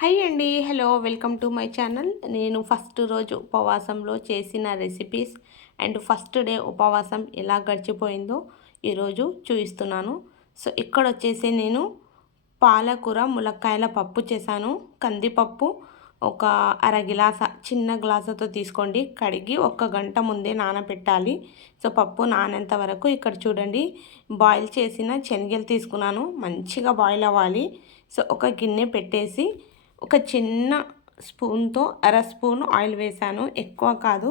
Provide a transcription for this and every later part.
Hi అండి hello welcome to my channel నేను first రోజు ఉపవాసంలో చేసిన రెసిపీస్ అండ్ ఫస్ట్ డే ఉపవాసం ఎలా గడిచిపోయిందో ఈరోజు చూపిస్తున్నాను. సో ఇక్కడ వచ్చేసి నేను పాలకూర ములక్కాయల పప్పు చేశాను. కందిపప్పు ఒక అర గిలాస చిన్న గ్లాసుతో తీసుకోండి. కడిగి ఒక గంట ముందే నానబెట్టాలి సో పప్పు నానేంత వరకు ఇక్కడ చూడండి. బాయిల్ చేసిన శనగలు తీసుకున్నాను. మంచిగా బాయిల్ అవ్వాలి. సో ఒక గిన్నె పెట్టేసి ఒక చిన్న స్పూన్తో అర స్పూన్ ఆయిల్ వేసాను. ఎక్కువ కాదు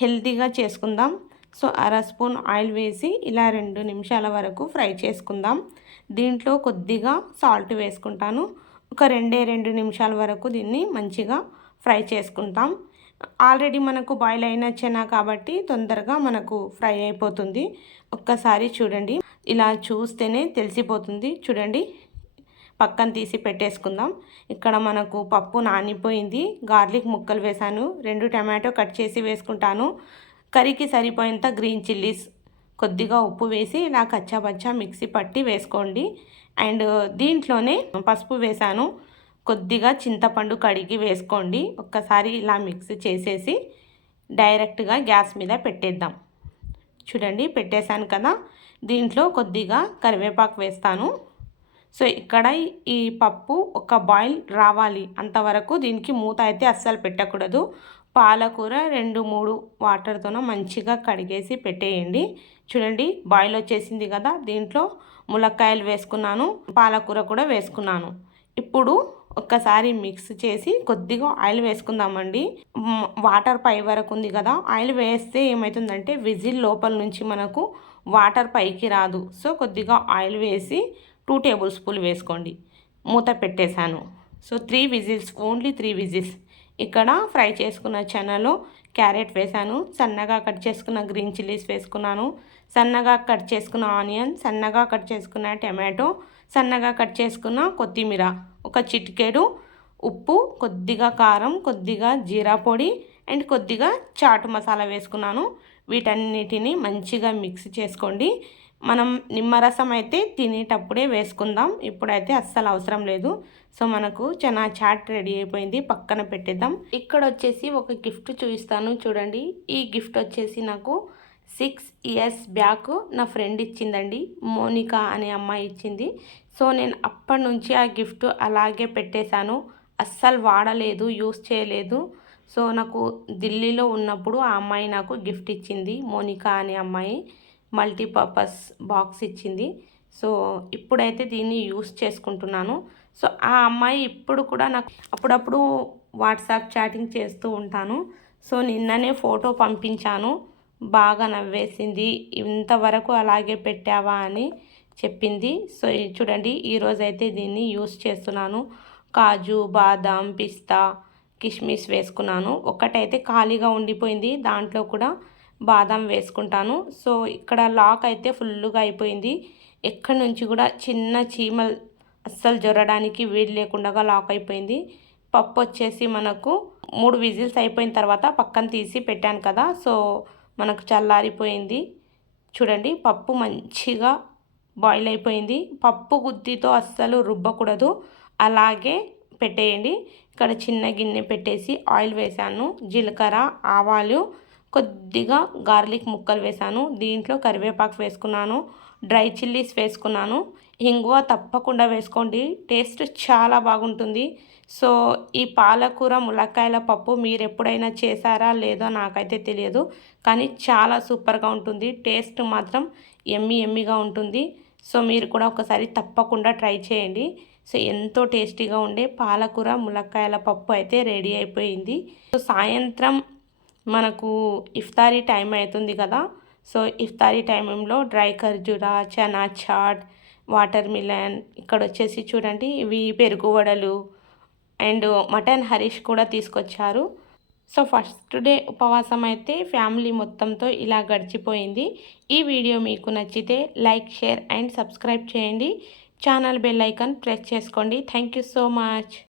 హెల్తీగా చేసుకుందాం. సో అర స్పూన్ ఆయిల్ వేసి ఇలా రెండు నిమిషాల వరకు ఫ్రై చేసుకుందాం. దీంట్లో కొద్దిగా సాల్ట్ వేసుకుంటాను. ఒక రెండే రెండు నిమిషాల వరకు దీన్ని మంచిగా ఫ్రై చేసుకుంటాం. ఆల్రెడీ మనకు బాయిల్ అయిన చెనా కాబట్టి తొందరగా మనకు ఫ్రై అయిపోతుంది. ఒక్కసారి చూడండి. ఇలా చూస్తేనే తెలిసిపోతుంది. చూడండి పక్కన తీసి పెట్టేసుకుందాం. ఇక్కడ మనకు పప్పు నానిపోయింది. గార్లిక్ ముక్కలు వేసాను రెండు టమాటో కట్ చేసి వేసుకుంటాను. కర్రీకి సరిపోయేంత గ్రీన్ చిల్లీస్. కొద్దిగా ఉప్పు వేసి ఇలా కచ్చాబచ్చా మిక్సీ పట్టి వేసుకోండి. అండ్ దీంట్లోనే పసుపు వేసాను కొద్దిగా చింతపండు కడిగి వేసుకోండి. ఒక్కసారి ఇలా మిక్స్ చేసేసి డైరెక్ట్గా గ్యాస్ మీద పెట్టేద్దాం. చూడండి పెట్టేశాను కదా. దీంట్లో కొద్దిగా కరివేపాకు వేస్తాను. సో ఇక్కడ ఈ పప్పు ఒక బాయిల్ రావాలి. అంతవరకు దీనికి మూత అయితే అస్సలు పెట్టకూడదు. పాలకూర రెండు మూడు వాటర్తోనో మంచిగా కడిగేసి పెట్టేయండి. చూడండి బాయిల్ వచ్చేసింది కదా దీంట్లో ములక్కాయలు వేసుకున్నాను పాలకూర కూడా వేసుకున్నాను. ఇప్పుడు ఒక్కసారి మిక్స్ చేసి కొద్దిగా ఆయిల్ వేసుకుందామండి. వాటర్ పై వరకు ఉంది కదా ఆయిల్ వేస్తే ఏమవుతుందంటే విజిల్ లోపల నుంచి మనకు వాటర్ పైకి రాదు. సో కొద్దిగా ఆయిల్ వేసి టూ టేబుల్ స్పూన్ వేసుకోండి. మూత పెట్టేశాను. So three whistles only three whistles. ఇక్కడ ఫ్రై చేసుకున్న చెనలో క్యారెట్ వేసాను సన్నగా కట్ చేసుకున్న గ్రీన్ చిల్లీస్ వేసుకున్నాను. సన్నగా కట్ చేసుకున్న ఆనియన్ సన్నగా కట్ చేసుకున్న టమాటో సన్నగా కట్ చేసుకున్న కొత్తిమీర ఒక చిటికెడు ఉప్పు కొద్దిగా కారం కొద్దిగా జీరా పొడి అండ్ కొద్దిగా చాటు మసాలా వేసుకున్నాను. వీటన్నిటిని మంచిగా మిక్స్ చేసుకోండి. మనం నిమ్మరసం అయితే తినేటప్పుడే వేసుకుందాం. ఇప్పుడైతే అస్సలు అవసరం లేదు. సో మనకు చాలా చాట్ రెడీ అయిపోయింది. పక్కన పెట్టేద్దాం. ఇక్కడ వచ్చేసి ఒక గిఫ్ట్ చూపిస్తాను చూడండి. ఈ గిఫ్ట్ వచ్చేసి నాకు సిక్స్ ఇయర్స్ బ్యాక్ నా ఫ్రెండ్ ఇచ్చిందండి. మోనికా అనే అమ్మాయి ఇచ్చింది. సో నేను అప్పటి నుంచి ఆ గిఫ్ట్ అలాగే పెట్టేశాను. అస్సలు వాడలేదు యూస్ చేయలేదు. సో నాకు ఢిల్లీలో ఉన్నప్పుడు ఆ అమ్మాయి నాకు గిఫ్ట్ ఇచ్చింది. మోనికా అనే అమ్మాయి. మల్టీపర్పస్ బాక్స్ ఇచ్చింది. సో ఇప్పుడైతే దీన్ని యూస్ చేసుకుంటున్నాను. సో ఆ అమ్మాయి ఇప్పుడు కూడా నాకు అప్పుడప్పుడు వాట్సాప్ చాటింగ్ చేస్తూ ఉంటాను. సో నిన్ననే ఫోటో పంపించాను. బాగా నవ్వేసింది. ఇంతవరకు అలాగే పెట్టావా అని చెప్పింది. సో చూడండి ఈరోజైతే దీన్ని యూస్ చేస్తున్నాను. కాజు బాదాం పిస్తా కిస్మిస్ వేసుకున్నాను. ఒకటైతే ఖాళీగా ఉండిపోయింది. దాంట్లో కూడా బాదం వేసుకుంటాను. సో ఇక్కడ లాక్ అయితే ఫుల్గా అయిపోయింది. ఎక్కడి నుంచి కూడా చిన్న చీమలు అస్సలు జొరడానికి వీలు లేకుండా లాక్ అయిపోయింది. పప్పు వచ్చేసి మనకు మూడు విజిల్స్ అయిపోయిన తర్వాత పక్కన తీసి పెట్టాను కదా సో మనకు చల్లారిపోయింది. చూడండి పప్పు మంచిగా బాయిల్ అయిపోయింది. పప్పు గుద్దితో అస్సలు రుబ్బకూడదు. అలాగే పెట్టేయండి. ఇక్కడ చిన్న గిన్నె పెట్టేసి ఆయిల్ వేసాను జీలకర్ర ఆవాలు కొద్దిగా గార్లిక్ ముక్కలు వేసాను దీంట్లో కరివేపాకు వేసుకున్నాను. డ్రై చిల్లీస్ వేసుకున్నాను. ఇంగువ తప్పకుండా వేసుకోండి. టేస్ట్ చాలా బాగుంటుంది. సో ఈ పాలకూర ములక్కాయల పప్పు మీరు ఎప్పుడైనా చేశారా లేదో నాకైతే తెలియదు. కానీ చాలా సూపర్గా ఉంటుంది. టేస్ట్ మాత్రం ఎమ్మి ఎమ్మిగా ఉంటుంది. సో మీరు కూడా ఒకసారి తప్పకుండా ట్రై చేయండి. సో ఎంతో టేస్టీగా ఉండే పాలకూర ములక్కాయల పప్పు అయితే రెడీ అయిపోయింది. సో సాయంత్రం మనకు ఇఫ్తారీ టైం అవుతుంది కదా. సో ఇఫ్తారీ టైంలో డ్రై ఖర్జూరా చనా చాట్ వాటర్ మిలన్ ఇక్కడ వచ్చేసి చూడండి ఇవి పెరుగు వడలు అండ్ మటన్ హరీష్ కూడా తీసుకొచ్చారు. సో ఫస్ట్ డే ఉపవాసం అయితే ఫ్యామిలీ మొత్తంతో ఇలా గడిచిపోయింది. ఈ వీడియో మీకు నచ్చితే లైక్ షేర్ అండ్ సబ్స్క్రైబ్ చేయండి. ఛానల్ బెల్ ఐకాన్ ప్రెస్ చేసుకోండి. Thank you so much.